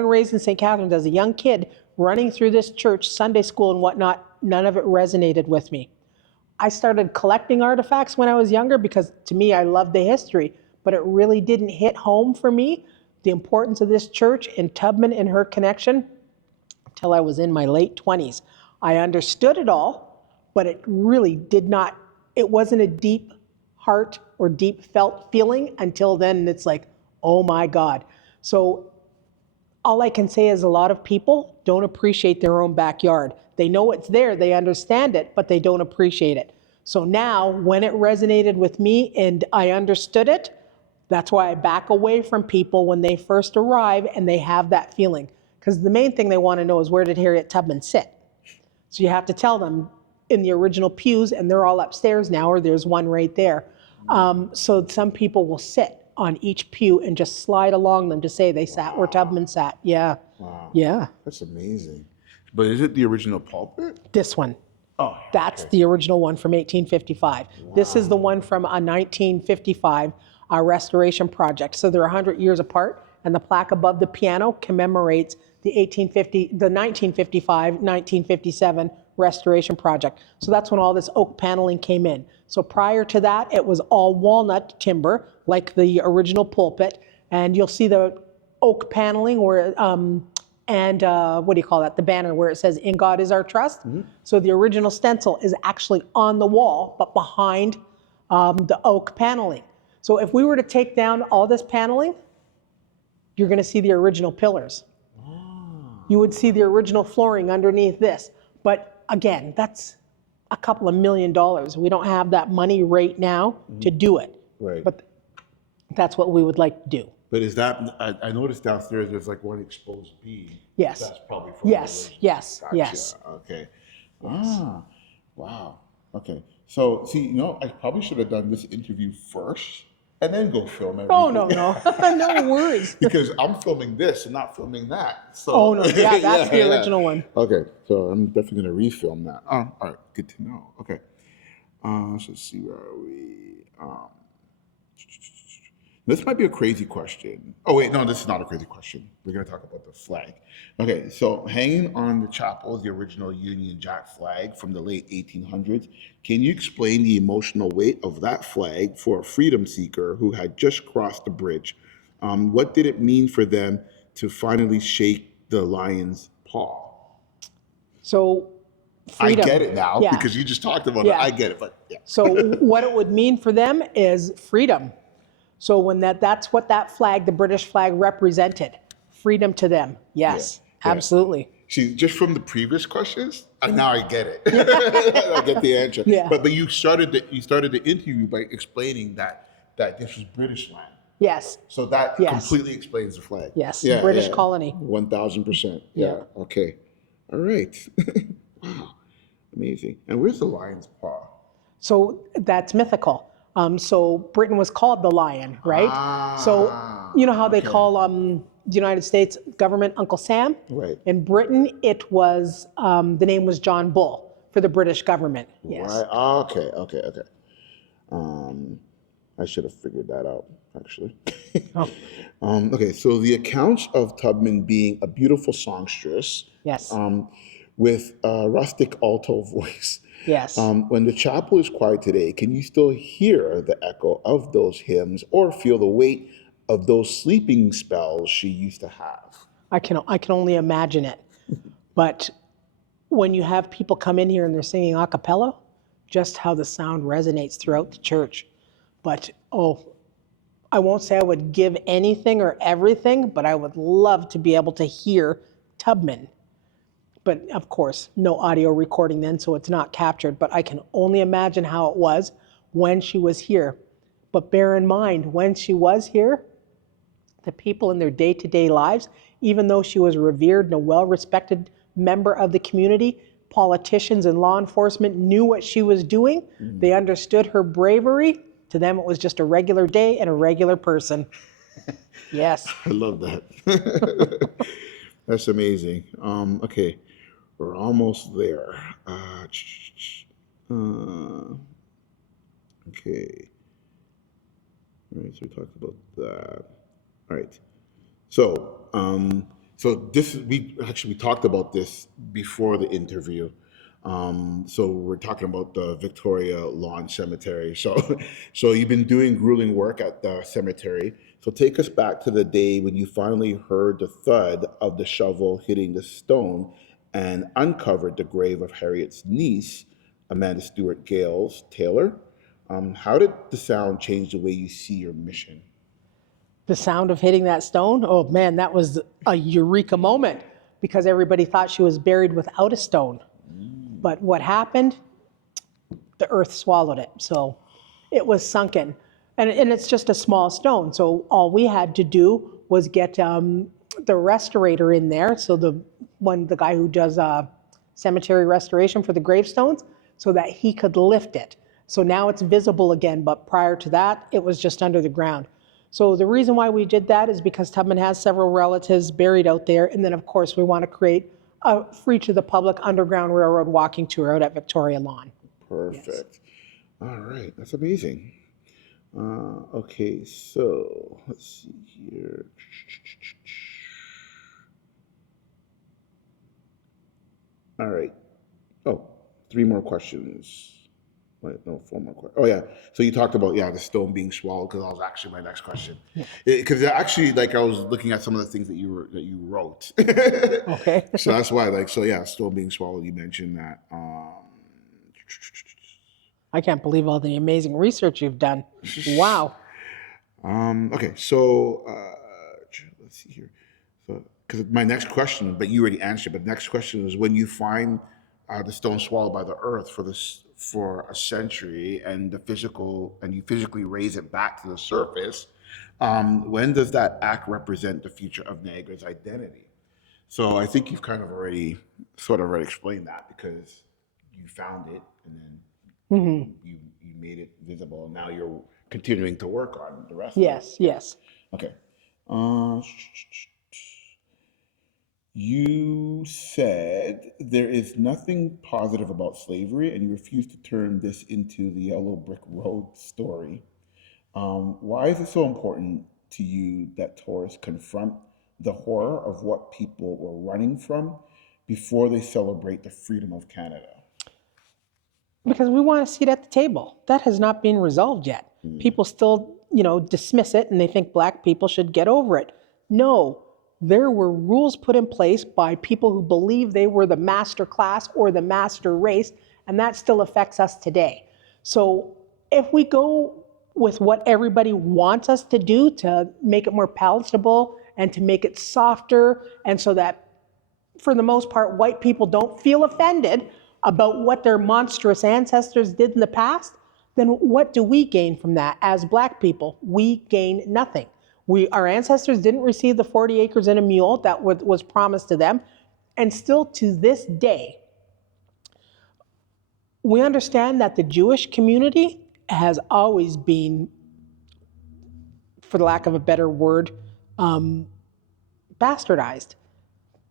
and raised in St. Catharines as a young kid, running through this church, Sunday school and whatnot, none of it resonated with me. I started collecting artifacts when I was younger because to me, I loved the history, but it really didn't hit home for me, the importance of this church and Tubman and her connection, until I was in my late 20s. I understood it all, but it really did not, it wasn't a deep heart or deep felt feeling until then. It's like, oh my God. So all I can say is a lot of people don't appreciate their own backyard. They know it's there, they understand it, but they don't appreciate it. So now when it resonated with me and I understood it, that's why I back away from people when they first arrive and they have that feeling. Because the main thing they want to know is, where did Harriet Tubman sit? So you have to tell them in the original pews, and they're all upstairs now, or there's one right there. So some people will sit on each pew and just slide along them to say they sat where Tubman sat. Yeah. Wow. Yeah. That's amazing. But is it the original pulpit? This one. Oh, That's okay. the original one from 1855. Wow. This is the one from a 1955 restoration project. So they're 100 years apart, and the plaque above the piano commemorates the 1955, 1957 restoration project. So that's when all this oak paneling came in. So prior to that, it was all walnut timber, like the original pulpit, and you'll see the oak paneling where what do you call that? The banner where it says, "In God is our trust." Mm-hmm. So the original stencil is actually on the wall, but behind the oak paneling. So if we were to take down all this paneling, you're going to see the original pillars. Oh. You would see the original flooring underneath this. But again, that's a couple of $1 million. We don't have that money right now to do it. Right. But that's what we would like to do. But is that, I noticed downstairs there's like one exposed beam. Yes. That's probably from yes, yes, gotcha. Yes. Okay. Yes. Ah, wow. Okay. So, see, I probably should have done this interview first and then go film everything. Oh, no. No worries. Because I'm filming this and not filming that. So. Oh, no. Yeah, that's the original one. Okay. So I'm definitely going to refilm that. Oh, all right. Good to know. Okay. So let's see, where are we? This might be a crazy question. Oh, wait, no, this is not a crazy question. We're going to talk about the flag. Okay, so hanging on the chapel is the original Union Jack flag from the late 1800s. Can you explain the emotional weight of that flag for a freedom seeker who had just crossed the bridge? What did it mean for them to finally shake the lion's paw? So, freedom. I get it now, because you just talked about it. I get it, but yeah. So what it would mean for them is freedom. So when that's what that flag, the British flag, represented. Freedom to them. Yes, absolutely. See, just from the previous questions, now I get it. I get the answer. Yeah. But you started the interview by explaining that this was British land. Yes. So that completely explains the flag. Yes, British colony. 1000%. Yeah. Okay. All right. Wow. Amazing. And where's the lion's paw? So that's mythical. So Britain was called the Lion, right? So you know how they call the United States government Uncle Sam? Right. In Britain, it was, the name was John Bull for the British government. Yes. Right. Okay. I should have figured that out, actually. Oh. Okay, so the accounts of Tubman being a beautiful songstress. Yes. With a rustic alto voice. Yes. When the chapel is quiet today, can you still hear the echo of those hymns or feel the weight of those sleeping spells she used to have? I can only imagine it. But when you have people come in here and they're singing a cappella, just how the sound resonates throughout the church. But, I won't say I would give anything or everything, but I would love to be able to hear Tubman. But of course, no audio recording then, so it's not captured. But I can only imagine how it was when she was here. But bear in mind, when she was here, the people in their day-to-day lives, even though she was revered and a well-respected member of the community, politicians and law enforcement knew what she was doing. Mm-hmm. They understood her bravery. To them, it was just a regular day and a regular person. Yes. I love that. That's amazing. Okay. We're almost there. Okay. All right, so we talked about that. All right. So, So this is, we talked about this before the interview. So we're talking about the Victoria Lawn Cemetery. So so you've been doing grueling work at the cemetery. So take us back to the day when you finally heard the thud of the shovel hitting the stone and uncovered the grave of Harriet's niece, Amanda Stewart Gales Taylor. How did the sound change the way you see your mission? The sound of hitting that stone, oh man, that was a eureka moment because everybody thought she was buried without a stone. But what happened? The earth swallowed it. So it was sunken. And it's just a small stone. So all we had to do was get the restorator in there. So the guy who does cemetery restoration for the gravestones, so that he could lift it. So now it's visible again. But prior to that, it was just under the ground. So the reason why we did that is because Tubman has several relatives buried out there. And then, of course, we want to create a free to the public Underground Railroad walking tour out at Victoria Lawn. Perfect. Yes. All right, that's amazing. Okay, so let's see here. All right. Oh, three more questions. Wait, no, four more questions. Oh yeah. So you talked about the stone being swallowed because that was actually my next question. Because actually, like I was looking at some of the things that you wrote. Okay. So that's why, like, so yeah, stone being swallowed. You mentioned that. I can't believe all the amazing research you've done. Wow. Okay, so let's see here. So, because my next question, but you already answered. But next question is when you find the stone swallowed by the earth for a century, and you physically raise it back to the surface. When does that act represent the future of Niagara's identity? So I think you've kind of already explained that because you found it and then you made it visible. And now you're continuing to work on the rest of it. Yes, yes. Okay. Uh, you said there is nothing positive about slavery, and you refuse to turn this into the Yellow Brick Road story. Why is it so important to you that tourists confront the horror of what people were running from before they celebrate the freedom of Canada? Because we want a seat at the table. That has not been resolved yet. People still, dismiss it and they think black people should get over it. No, there were rules put in place by people who believe they were the master class or the master race, and that still affects us today. So if we go with what everybody wants us to do to make it more palatable and to make it softer, and so that for the most part, white people don't feel offended about what their monstrous ancestors did in the past, then what do we gain from that as black people? We gain nothing. Our ancestors didn't receive the 40 acres and a mule that was promised to them. And still to this day, we understand that the Jewish community has always been, for the lack of a better word, bastardized.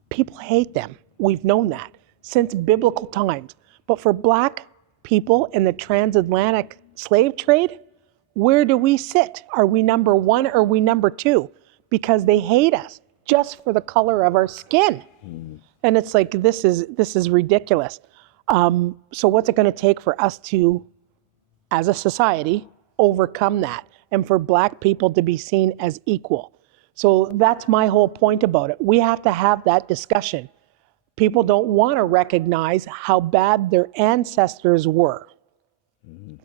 People hate them. We've known that since biblical times. But for black people in the transatlantic slave trade, where do we sit? Are we number one or are we number two? Because they hate us just for the color of our skin. And it's like, this is ridiculous. So what's it going to take for us to, as a society, overcome that and for black people to be seen as equal? So that's my whole point about it. We have to have that discussion. People don't want to recognize how bad their ancestors were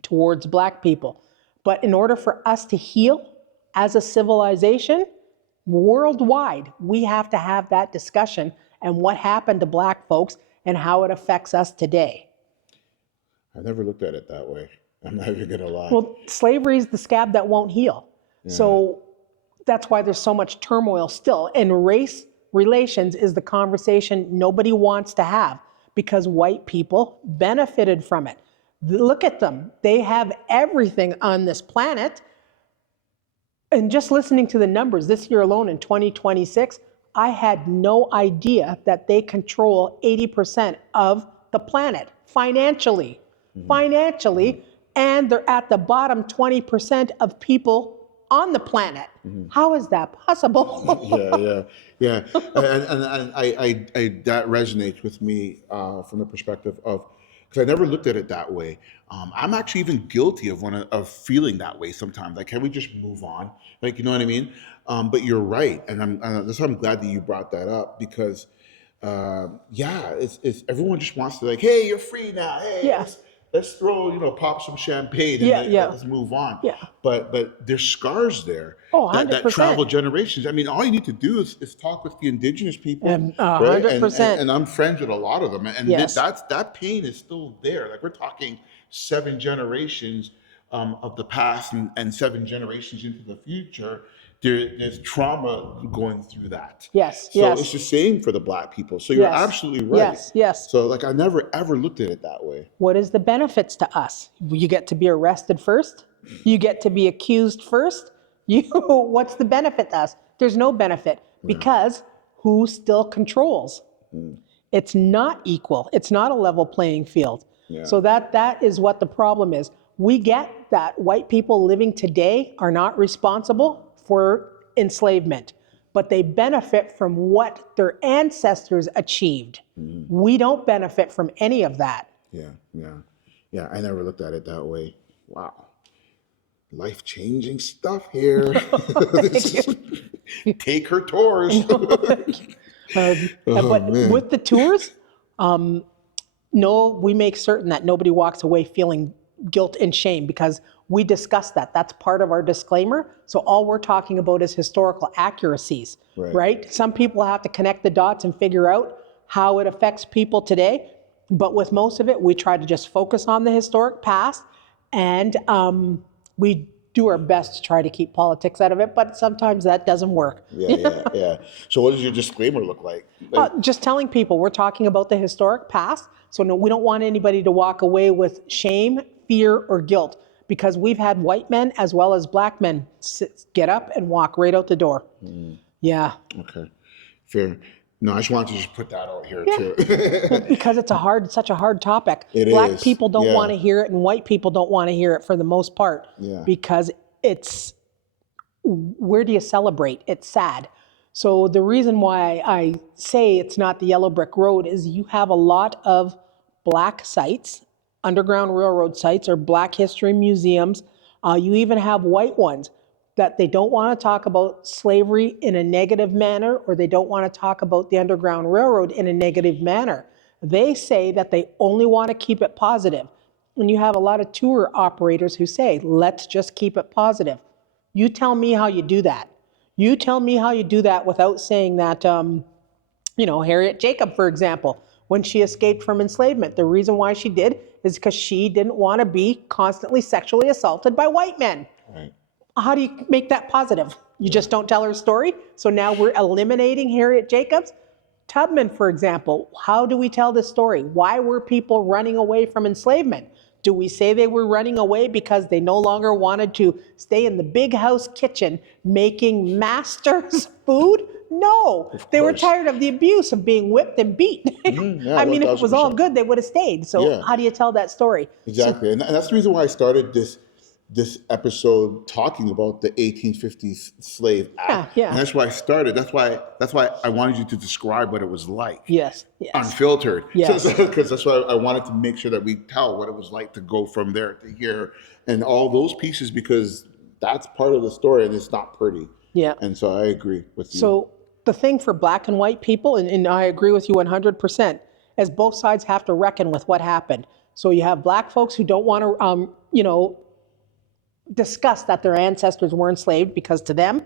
towards black people. But in order for us to heal as a civilization, worldwide, we have to have that discussion and what happened to black folks and how it affects us today. I never looked at it that way. I'm not even gonna lie. Well, slavery is the scab that won't heal. So that's why there's so much turmoil still. And race relations is the conversation nobody wants to have because white people benefited from it. Look at them. They have everything on this planet. And just listening to the numbers this year alone in 2026, I had no idea that they control 80% of the planet financially. Financially, and they're at the bottom 20% of people on the planet. How is that possible? Yeah. And I that resonates with me from the perspective of, because I never looked at it that way. I'm actually even guilty of feeling that way sometimes. Like, can we just move on? Like, you know what I mean? But you're right, and that's why I'm glad that you brought that up, because yeah, it's everyone just wants to, like, hey, you're free now. Hey, Yeah, let's throw, pop some champagne and yeah, yeah, let's move on. yeah. But there's scars there Oh, that travel 100%. generations. I mean, all you need to do is talk with the indigenous people, right? Hundred percent. And I'm friends with a lot of them, and Yes. that pain is still there. Like, we're talking 7 generations of the past, and 7 generations into the future. There's trauma going through that. Yes. So it's Yes. the same for the Black people. So you're Yes. absolutely right. Yes. Yes. So, like, I never ever looked at it that way. What is the benefits to us? You get to be arrested first. You get to be accused first. What's the benefit to us? There's no benefit, because who still controls? It's not equal. It's not a level playing field. Yeah. So that is what the problem is. We get that white people living today are not responsible for enslavement, but they benefit from what their ancestors achieved. We don't benefit from any of that. Yeah. I never looked at it that way. Wow. Life-changing stuff here. Take her tours. But Man. with the tours, no, we make certain that nobody walks away feeling guilt and shame, because we discuss that. That's part of our disclaimer. So all we're talking about is historical accuracies, right? Some people have to connect the dots and figure out how it affects people today. But with most of it, we try to just focus on the historic past, and we do our best to try to keep politics out of it, but sometimes that doesn't work. Yeah. So what does your disclaimer look like? Just telling people we're talking about the historic past. So no, we don't want anybody to walk away with shame, fear, or guilt, because we've had white men as well as Black men get up and walk right out the door. Yeah. Okay. Fair. No, I just wanted to just put that out here too. Well, because it's such a hard topic. It Black is. people don't want to hear it, and white people don't want to hear it for the most part. Yeah. Because where do you celebrate? It's sad. So the reason why I say it's not the yellow brick road is you have a lot of Black sites, Underground Railroad sites, or Black history museums. You even have white ones that they don't want to talk about slavery in a negative manner, or they don't want to talk about the Underground Railroad in a negative manner. They say that they only want to keep it positive. And you have a lot of tour operators who say, let's just keep it positive. You tell me how you do that. You tell me how you do that without saying that, Harriet Jacob, for example, when she escaped from enslavement, the reason why she did is because she didn't want to be constantly sexually assaulted by white men. Right. How do you make that positive? You just don't tell her story? So now we're eliminating Harriet Jacobs? Tubman, for example, how do we tell this story? Why were people running away from enslavement? Do we say they were running away because they no longer wanted to stay in the big house kitchen making masters food? No, they were tired of the abuse of being whipped and beat. I mean, if it was all good, they would have stayed. So how do you tell that story? Exactly. And that's the reason why I started this episode talking about the 1850s Slave Act. Yeah. And that's why I started. That's why I wanted you to describe what it was like. Yes. Unfiltered. Yes. Because that's why I wanted to make sure that we tell what it was like to go from there to here and all those pieces, because that's part of the story and it's not pretty. Yeah. And so I agree with you. So the thing for Black and white people, and I agree with you 100%, is both sides have to reckon with what happened. So you have Black folks who don't want to, discuss that their ancestors were enslaved, because to them,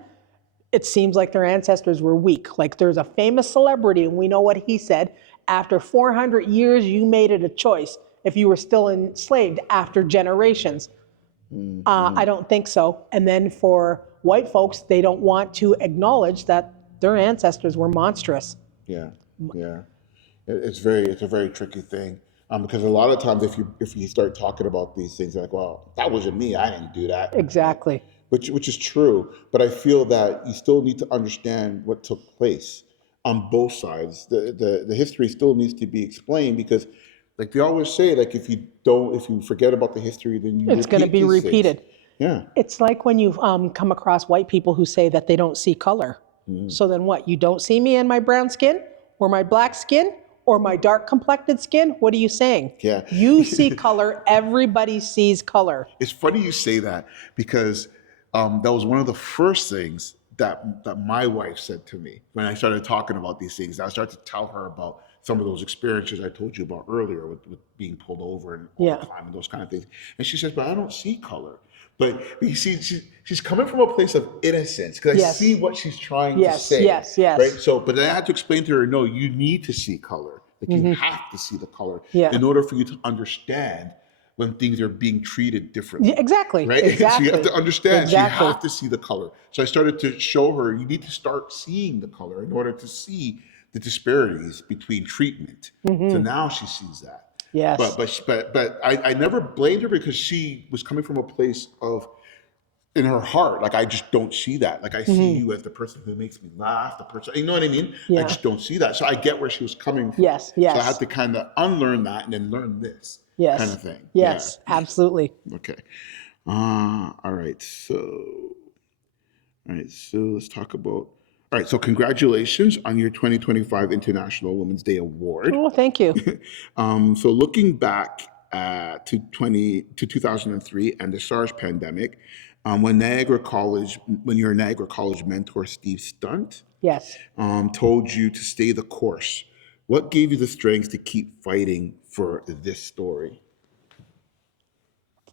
it seems like their ancestors were weak. Like, there's a famous celebrity, and we know what he said: after 400 years, you made it a choice if you were still enslaved after generations. I don't think so. And then for white folks, they don't want to acknowledge that their ancestors were monstrous. Yeah. It's a very tricky thing. Because a lot of times, if you start talking about these things, you're like, well, that wasn't me. I didn't do that. Exactly. Which is true. But I feel that you still need to understand what took place on both sides. The history still needs to be explained, because, like they always say, like if you forget about the history, then it's going to be repeated. Yeah. It's like when you come across white people who say that they don't see color. So then what? You don't see me in my brown skin or my black skin or my dark complected skin? What are you saying? Yeah. You see color. Everybody sees color. It's funny you say that because that was one of the first things that my wife said to me when I started talking about these things. I started to tell her about some of those experiences I told you about earlier with being pulled over and all Yeah. the time and those kind of things. And she says, "But I don't see color." But you see, she's coming from a place of innocence because I Yes. see what she's trying to Yes, say. yes, yes. Right. So, but then I had to explain to her, no, you need to see color. Like you have to see the color Yeah. in order for you to understand when things are being treated differently. Yeah, exactly. Right? Exactly. So you have to understand. Exactly. So you have to see the color. So I started to show her you need to start seeing the color in order to see the disparities between treatment. So now she sees that. Yes. But I never blamed her because she was coming from a place of in her heart, like I just don't see that. Like I see you as the person who makes me laugh, the person, you know what I mean? I Yeah. just don't see that. So I get where she was coming from. Yes, So I yes. had to kind of unlearn that and then learn this Yes. kind of thing. Yes, absolutely. Yeah. Okay. All right. So let's talk about. All right. So congratulations on your 2025 International Women's Day Award. Oh, thank you. So looking back to 2003 and the SARS pandemic, when your Niagara College mentor Steve Stunt Yes. told you to stay the course, what gave you the strength to keep fighting for this story?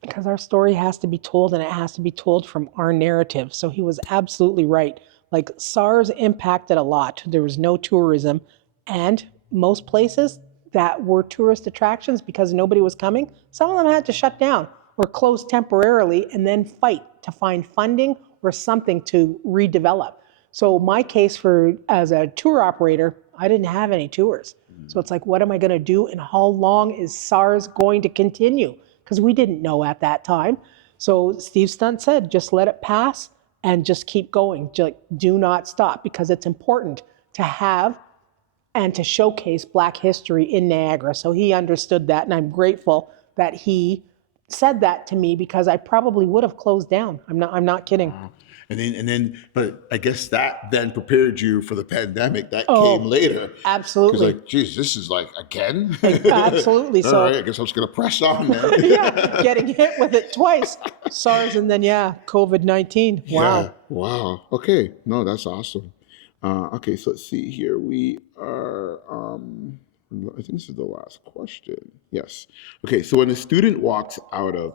Because our story has to be told and it has to be told from our narrative. So he was absolutely right. Like SARS impacted a lot. There was no tourism, and most places that were tourist attractions, because nobody was coming, some of them had to shut down or close temporarily and then fight to find funding or something to redevelop. So my case for as a tour operator, I didn't have any tours. So it's like, what am I going to do? And how long is SARS going to continue? Because we didn't know at that time. So Steve Stunt said, just let it pass and just keep going. Do not stop, because it's important to have and to showcase Black history in Niagara. So he understood that, and I'm grateful that he said that to me, because I probably would have closed down. I'm not kidding. But I guess that then prepared you for the pandemic that came later. Absolutely. Because like, geez, this is like again. Absolutely. All So right, I guess I'm just gonna press on then. yeah, getting hit with it twice, SARS, and then COVID-19. Wow. Yeah. Wow. Okay. No, that's awesome. Okay, so let's see here. We are. I think this is the last question. Yes. Okay. So when a student walks out of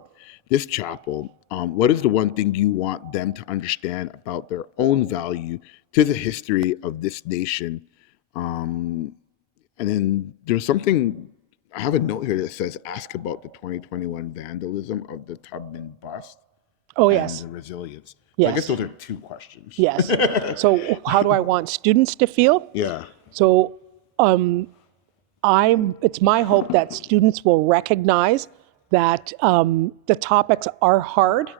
this chapel, what is the one thing you want them to understand about their own value to the history of this nation? Um, and then there's something. I have a note here that says, "Ask about the 2021 vandalism of the Tubman bust." Oh, And yes. the resilience. Yes. So I guess those are two questions. Yes. So how do I want students to feel? Yeah. So it's my hope that students will recognize that the topics are hard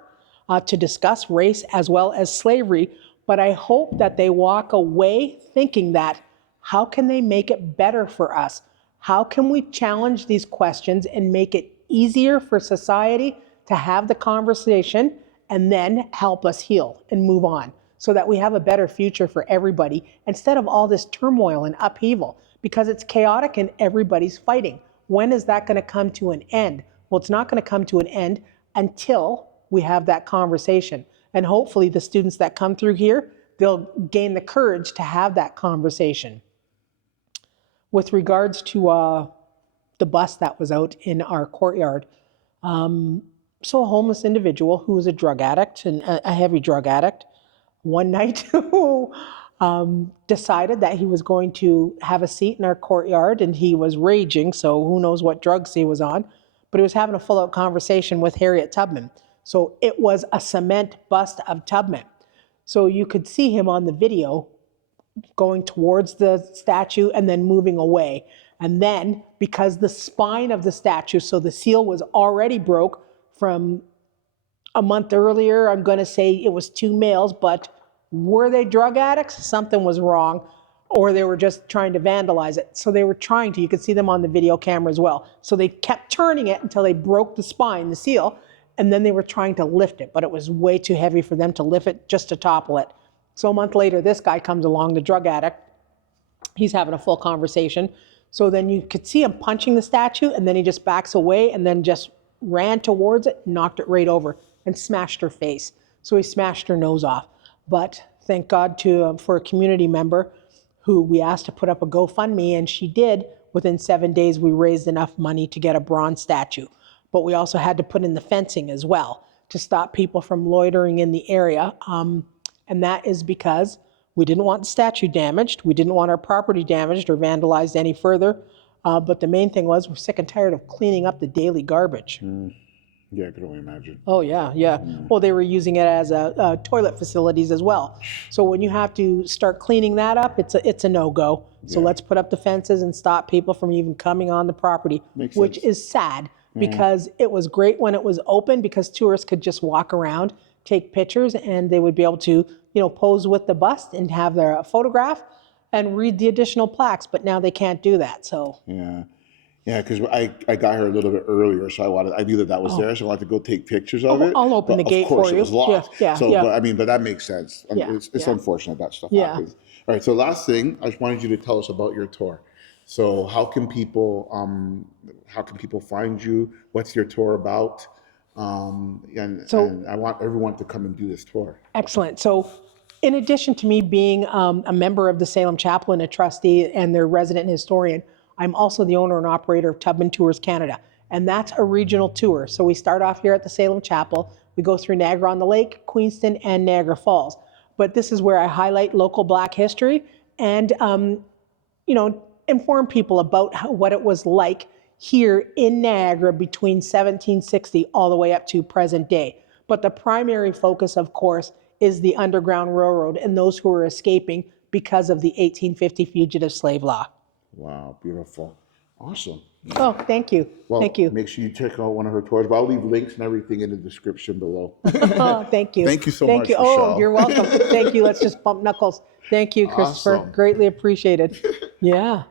to discuss, race as well as slavery, but I hope that they walk away thinking that, how can they make it better for us? How can we challenge these questions and make it easier for society to have the conversation and then help us heal and move on, so that we have a better future for everybody instead of all this turmoil and upheaval, because it's chaotic and everybody's fighting. When is that going to come to an end? Well, it's not going to come to an end until we have that conversation. And hopefully the students that come through here, they'll gain the courage to have that conversation. With regards to the bus that was out in our courtyard, so a homeless individual who was a drug addict, and a heavy drug addict, one night decided that he was going to have a seat in our courtyard, and he was raging, so who knows what drugs he was on, but he was having a full-out conversation with Harriet Tubman. So it was a cement bust of Tubman. So you could see him on the video going towards the statue and then moving away. And then, because the spine of the statue, so the seal was already broke from a month earlier, I'm going to say it was two males, but were they drug addicts? Something was wrong, or they were just trying to vandalize it. So they were trying to, you could see them on the video camera as well. So they kept turning it until they broke the spine, the seal, and then they were trying to lift it, but it was way too heavy for them to lift it, just to topple it. So a month later, this guy comes along, the drug addict. He's having a full conversation. So then you could see him punching the statue, and then he just backs away and then just ran towards it, knocked it right over, and smashed her face. So he smashed her nose off. But thank God for a community member who we asked to put up a GoFundMe, and she did. Within 7 days, we raised enough money to get a bronze statue. But we also had to put in the fencing as well to stop people from loitering in the area. And that is because we didn't want the statue damaged. We didn't want our property damaged or vandalized any further. But the main thing was we're sick and tired of cleaning up the daily garbage. Yeah, I could only imagine. Oh, yeah, yeah. Well, they were using it as toilet facilities as well. So when you have to start cleaning that up, it's a no-go. So let's put up the fences and stop people from even coming on the property, which is sad because it was great when it was open because tourists could just walk around, take pictures, and they would be able to, pose with the bust and have their photograph and read the additional plaques. But now they can't do that. So yeah, because I got here a little bit earlier, so I knew that was there, so I wanted to go take pictures of it. I'll open the gate for you. Of course, it was locked. Yeah. But that makes sense. It's unfortunate that stuff happens. All right, so last thing, I just wanted you to tell us about your tour. So how can people find you? What's your tour about? And I want everyone to come and do this tour. Excellent. So in addition to me being a member of the Salem Chapel and a trustee and their resident historian, I'm also the owner and operator of Tubman Tours Canada, and that's a regional tour. So we start off here at the Salem Chapel. We go through Niagara-on-the-Lake, Queenston, and Niagara Falls. But this is where I highlight local Black history and, inform people about what it was like here in Niagara between 1760 all the way up to present day. But the primary focus, of course, is the Underground Railroad and those who were escaping because of the 1850 Fugitive Slave Law. Wow, beautiful. Awesome. Oh, thank you. Well, thank you. Make sure you check out one of her tours, but I'll leave links and everything in the description below. Oh, thank you. Thank you so much, Michelle. Oh, you're welcome. Thank you. Let's just bump knuckles. Thank you, Christopher. Awesome. Greatly appreciated. Yeah.